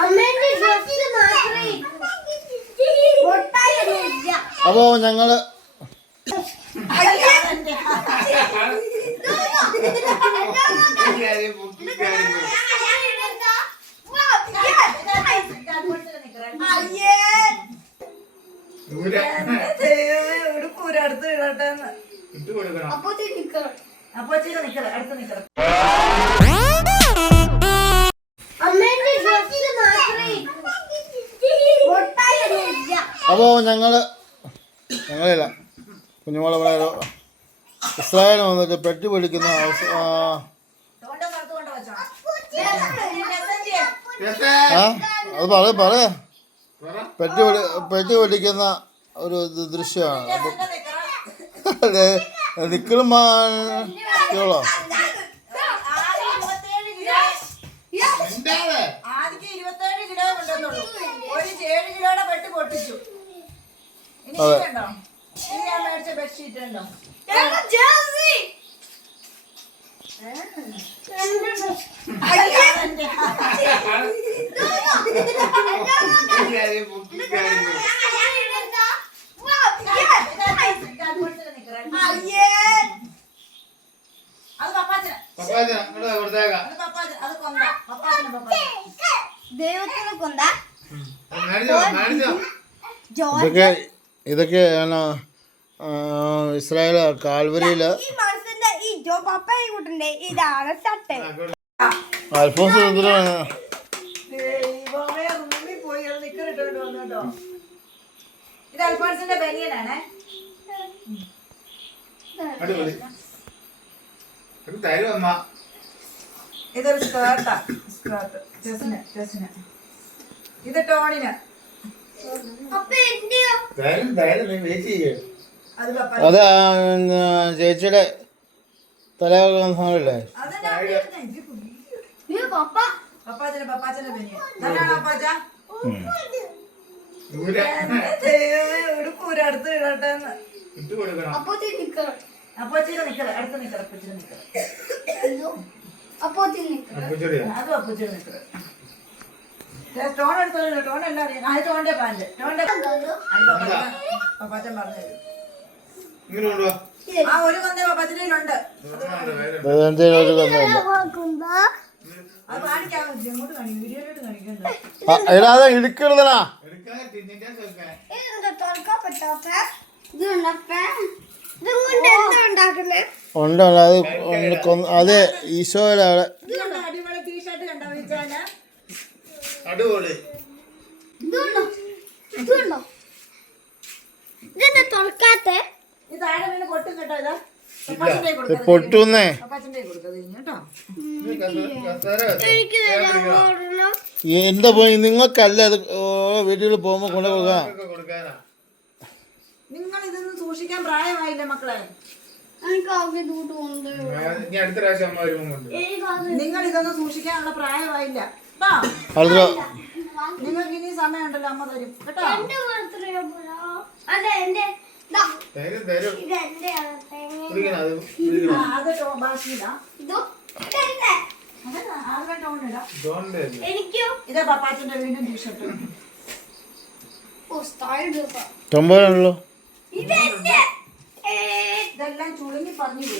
അമ്മേന്റെ ഞങ്ങൾ അടുത്ത് ഇടട്ടെ അപ്പൊ നിക്കണം അപ്പൊ നിക്കറ. അടുത്ത് നിക്കറ. അപ്പോൾ ഞങ്ങൾ ഞങ്ങളില്ല. കുഞ്ഞുമോളെ ഇവിടെ ഇസ്രായേൽ വന്നിട്ട് പെട്ടി പിടിക്കുന്ന ആ, അത് പറ പറ. പറ പെട്ടി പിടി പെട്ടി പിടിക്കുന്ന ഒരു ദൃശ്യമാണ്. അപ്പം നിക്കലും കേളോ എന്താ ആദ്യം ഇരുപത്തേഴ് കിലോ കൊണ്ടുവന്നുള്ളൂ ഒരു ഏഴ് കിലോയുടെ പെട്ട് പൊട്ടിച്ചു ഇനി അതെ. ഉണ്ടോ ഇനി ഞാൻ മേടിച്ച ബെഡ്ഷീറ്റ് ഉണ്ടോ ജേഴ്സി അത് പപ്പാച്ചന് പപ്പാച്ച ഇവിടെ കൊടുത്തേക്കാം അത് പപ്പാച്ചൻ അത് കൊന്ന പപ്പാച്ചന് പപ്പാച്ചൻ ദൈവത്തിന് കൊന്ത? ഇതൊക്കെ ഇതൊക്കെയാണ് ഇസ്രായേൽ കാൽവരിയിൽ കേട്ടോ ഇത് അൽഫോൺസിന്റെ ബനിയനാണേ. അടിപൊളി. ഒരു തരും അമ്മ ഇതൊരു സ്കേർട്ടാ സ്കേർട്ട്. ജസിന് ജസിന് ഇത് ടോണിന്. അത് ചേച്ചിയുടെ തല അപ്പോ ഇത് കുഞ്ഞി. അയ്യോ പപ്പ. പപ്പാച്ചന് പപ്പാച്ചന്റെ ബനിയൻ നല്ലതാണോ പപ്പാച്ച? ഇവിടെ ദൈവമേ ഉടുപ്പൂര അടുത്ത് ഇടട്ടെ എന്ന് ഇട്ട് കൊടുക്കണം. അപ്പൊ നിക്കണം അപ്പൊ ചെയ്ത് നിക്കറ് അടുത്ത് നിക്കറ് അപ്പച്ചിന് നിക്കറ്. അപ്പൊ നിക്കണം അതും അപ്പച്ചിന് നിക്കറ്. ടോൺ എടുത്തോളൂ ടോൺ എല്ലാം അറിയാം. അത് ടോണിന്റെ പാന്റ് ടോണിന്റെ പപ്പാച്ചൻ പറഞ്ഞു തരും. ആ ഒരു കൊന്തേ ബന്ധമില്ല അത് ഇങ്ങോട്ട് കാണിക്കും വീഡിയോയിലോട്ട് കാണിക്കണ്ട ആ, ഇടാതെ ഉണ്ട്. അത് അത് ഈശോയുടെ അവിടെ. അടിപൊളി ടീഷർട്ട് കണ്ടോ വിളിച്ചാൽ അടിപൊളി. പൊട്ടുന്നേ. എന്താ പോയി? നിങ്ങൾക്കല്ല അത് വീട്ടിൽ പോകുമ്പോ കൊണ്ടു കൊടുക്കാം. നിങ്ങൾ ഇതൊന്നും സൂക്ഷിക്കാൻ പ്രായമായില്ലേ മക്കളെ? നിങ്ങൾ ഇതൊന്നും സൂക്ഷിക്കാനുള്ള പ്രായമായില്ല. അടുത്ത നിങ്ങൾക്ക് ഇനി സമയമുണ്ടല്ലോ അമ്മ തരും. കേട്ടോ? ഇത് പപ്പാച്ചന്റെ വീണ്ടും ടീഷർട്ട് തൊമ്പതാണല്ലോ. ഇതെല്ലാം ചുളുങ്ങി പറഞ്ഞു ഇത്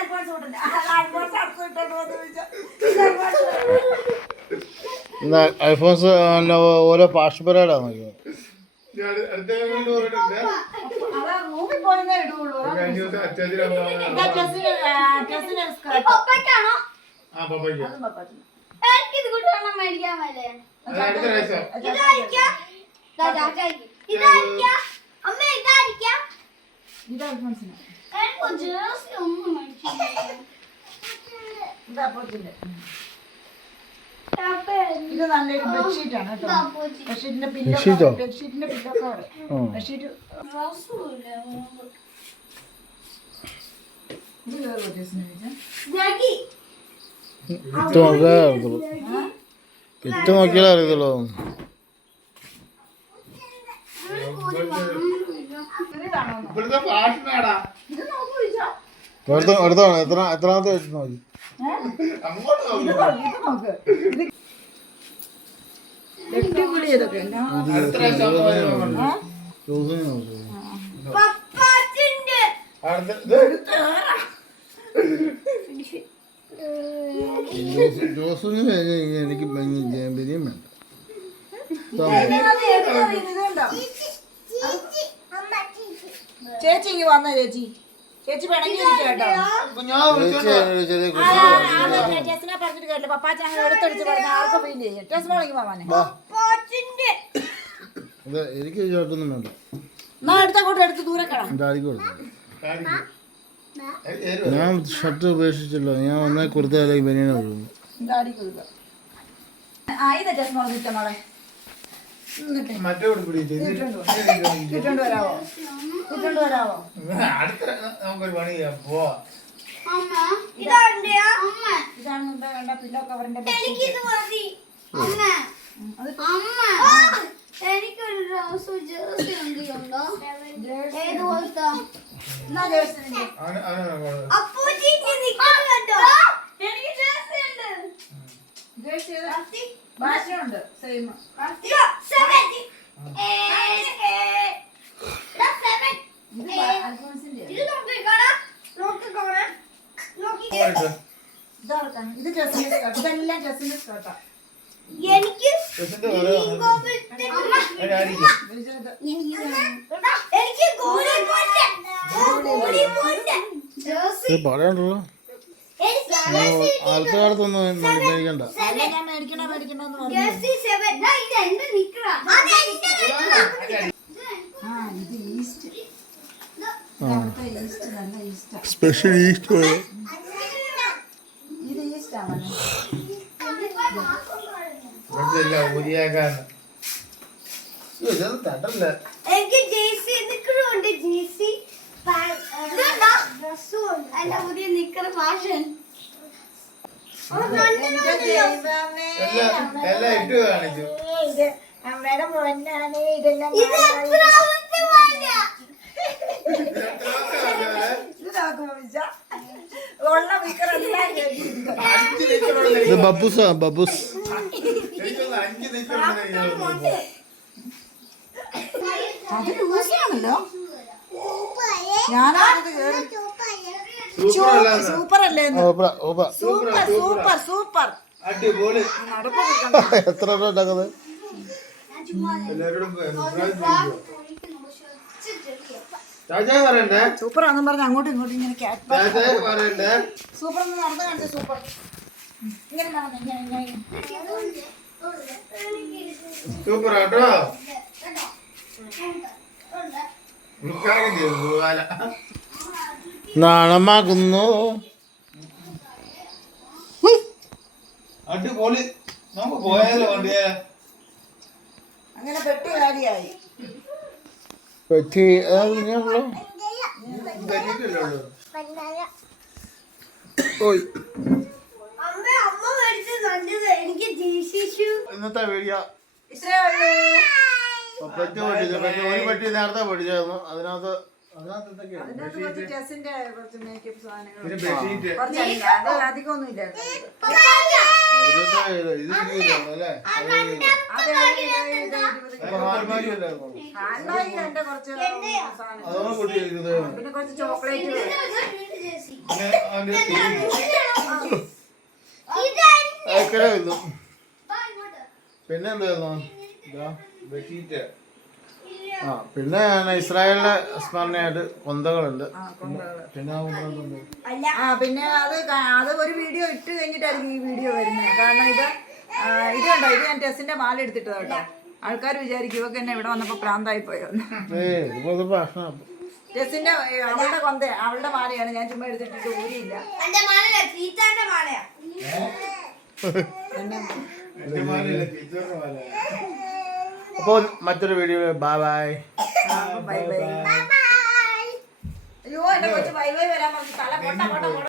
അൽഫോൺസ് ഇട്ടോണ്ട് വന്ന് ചോദിച്ചാ, ഇത് അൽഫോൺസ് എന്നാ അൽഫോൻസ് പിന്നെ ഓരോ പാഷപ്പരാടാ നോക്കിയത് ഇനി അടു- അടുത്ത കൊണ്ട് പറഞ്ഞിട്ടുണ്ട് അതാ റൂമിൽ പോയെന്നേ ഇടുള്ളൂ. ഓരോ കഴിഞ്ഞ ദിവസം അച്ചാച്ചിയുടെ ഇതാ ഇത് നല്ലൊരു ബെഡ്ഷീറ്റ്? ആണ് കേട്ടോ ബെഡ്ഷീറ്റിന്റെ ബെഡ്ഷീറ്റോ? പില്ലോ ബെഡ്ഷീറ്റിന്റെ പില്ലോ കവർ ബെഡ്ഷീറ്റ്? ഇട്ട് നോക്കിയാലേ അറിയത്തുള്ളൂ. ഇട്ട് നോക്കിയാലേ അറിയത്തുള്ളൂ. ഇത് ഫാഷനാടാ ഇത് നോക്കൂ ചോദിച്ചാ. എടുത്തോ എടുത്തോ എത്ര എത്രാമത്തെ വെച്ച് നോക്കി അങ്ങോട്ട് നോക്കി ഇത് നോക്ക്, ഇത് നോക്ക്. ഇത് എട്ടിക്കുളി ഇതൊക്കെ എന്നാ? അടുത്ത പ്രാവശ്യം അമ്മ വരുമ്പോ കൊണ്ടുവരാം. ജോസിനെ നോക്ക്. പപ്പാച്ചിന്റെ അടുത്ത ഇത് ജോസ്- ജോസിന് കഴിഞ്ഞ് കഴിഞ്ഞാൽ എനിക്ക് ജയമ്പരിയും വേണ്ട? ചേച്ചി ഇങ്ങ് വന്ന ചേച്ചി ചേച്ചി പിണങ്ങിയിരിക്കും കേട്ടോ. ചെറിയ ആ, കുസൃതി ആ, കാണിച്ചു. ആ, ടെസ്സിനെ പറഞ്ഞിട്ട് കാര്യമില്ല. പപ്പാച്ച അങ്ങനെ എടുത്തടിച്ച് പറഞ്ഞ ആർക്കും ഫീൽ ചെയ്യും ടെസ് മോളിക്ക് പോവാനെ വാ. അതെ എനിക്ക് ചേട്ടൊന്നും വേണ്ട. എന്നാ എടുത്ത കൂട്ട് ദൂരെ ഡാഡിക്ക് ഞാൻ ഷർട്ട് ഉപേക്ഷിച്ചല്ലോ ഞാൻ ഒന്നേ കൊടുത്താലേ ബനിയനെ ഒഴുകുന്നു ഡാഡിക്ക് കൊടുക്കാം ആ ഇതാ ടെസ് മോളെ. മറ്റേ കിട്ടോണ്ട് വരാവോ കിട്ടോണ്ട് വരാവോ അടുത്ത നമുക്കൊരു പണി ചെയ്യാം. പോവാ അമ്മ ഇതാണ്ടിയാ അമ്മ. ഇതാണ് വേണ്ട കണ്ട പില്ലോ കവറിന്റെ എനിക്കൊരു റോസ് ജേഴ്സി ഉണ്ടോ? ഏത് പോലത്തെ? അപ്പൂജിക്ക് നിൽക്കുന്നുണ്ടോ? എനിക്ക് ജേഴ്സി ഉണ്ട്. ജേഴ്സി ഭാഷയുണ്ട്. സെയിം ഇതാ. ഏഴ്, ഏഴ്. ഇതാ, ഇത് ഡ്രസ്സിന്റെ സ്കർട്ട് ഇതെല്ലാം ഡ്രസ്സിന്റെ സ്കർട്ടാ എനിക്ക് എനിക്ക് ഗോലി പോന്റെ. ഓ, ഗോലി പോന്റെ. ജേഴ്സി. ഇത് പറയണ്ടല്ലോ എനിക്ക് ജേഴ്സി അടുത്ത കാലത്തൊന്നും മേടിക്കണ്ട അല്ല സ്പെഷ്യൽ ഈസ്റ്റ്. ഇത് ഈസ്റ്റ് ആണല്ലോ ഇല്ല ഊരിയാക്കാന്ന് ഇതൊന്നും തട്ടല്ല എനിക്ക് ജേഴ്സി നിക്കറുണ്ട് ജേഴ്സി ഡ്രസ്സും അതിന്റെ പുതിയ നിക്കർ ഫാഷൻ എല്ലാം എല്ലാം ഇട്ട് കാണിച്ചു. അമ്മയുടെ ഇതെല്ലാം ഇത് ബബൂസാ ബബൂസ് അത് ഞാനത് കേറി സൂപ്പർ അല്ലേ സൂപ്പർ സൂപ്പർ സൂപ്പർ അടിപൊളി. എത്ര രൂപ ഉണ്ടാക്കുന്നത്? സൂപ്പർ ആണെന്ന് പറഞ്ഞ അങ്ങോട്ടും ഇങ്ങോട്ടും ഇങ്ങനെ സൂപ്പർ ഒന്ന് നടന്ന് കാണിച്ചു സൂപ്പർ ഇങ്ങനെ നടന്ന് ഇങ്ങനെ ഇങ്ങനെ സൂപ്പർ ആട്ടോ ഗോപാല നാണമാകുന്നു. അടിപൊളി. നമുക്ക് പോയാലോ വണ്ടിയെ? അങ്ങനെ പെട്ടി കാര്യായി കഴിഞ്ഞിട്ടല്ലേ ഓയ് ഇന്നത്തെ വീഡിയോ. പെട്ടി പെട്ടി ഒരു പെട്ടി നേരത്തെ പഠിച്ചായിരുന്നു അതിനകത്ത് അതിനകത്ത് കുറച്ച് കുറച്ച് മേക്കപ്പ് സാധനങ്ങൾ പിന്നെ ബെഡ്ഷീറ്റ്. കുറച്ച് അത് അധികമൊന്നും ഇല്ല ഇരുപത്തേഴ് ഇത്. ഇരുപതാണ് അല്ലേ? അത് ഇത് ഇത് ഇത് ഇരുപത് അപ്പൊ ഹാൽമാരി അല്ലായിരുന്നു ഹാൻഡ് ബാഗിൽ എന്റെ കുറച്ച് സാധനം അതോടെ പൊട്ടി ഇരുപത്തേഴ് പിന്നെ കുറച്ച് ചോക്ലേറ്റുകൾ ജേഴ്സി. പിന്നെ ആ പിന്നെ ഇസ്രായേലിലെ സ്മരണയായിട്ട് കൊന്തകളുണ്ട്. പിന്നെ ആ. പിന്നെ അത് അത് ഒരു വീഡിയോ ഇട്ട് കഴിഞ്ഞിട്ടായിരിക്കും ഈ വീഡിയോ വരുന്നത്. കാരണം ഇത് ഇത് കണ്ടോ? ഇത് ഞാൻ ടെസ്സിന്റെ മാല എടുത്തിട്ട് കേട്ടോ. ആൾക്കാർ വിചാരിക്കും ഇവക്ക് എന്നെ ഇവിടെ വന്നപ്പോ പ്രാന്തായി ഭക്ഷണം ടെസ്സിന്റെ അവളുടെ കൊന്ത അവളുടെ മാലയാണ്. ഞാൻ ചുമ്മാ എടുത്തിട്ട് ഊരിയില്ല. എന്റെ മാലയില്ല അപ്പോൾ മറ്റൊരു video bye bye bye bye അയ്യോ എന്റെ കൊച്ചു ബൈ ബൈ വരാൻ പറഞ്ഞു. തല പൊട്ട പൊട്ട പൊട്ട.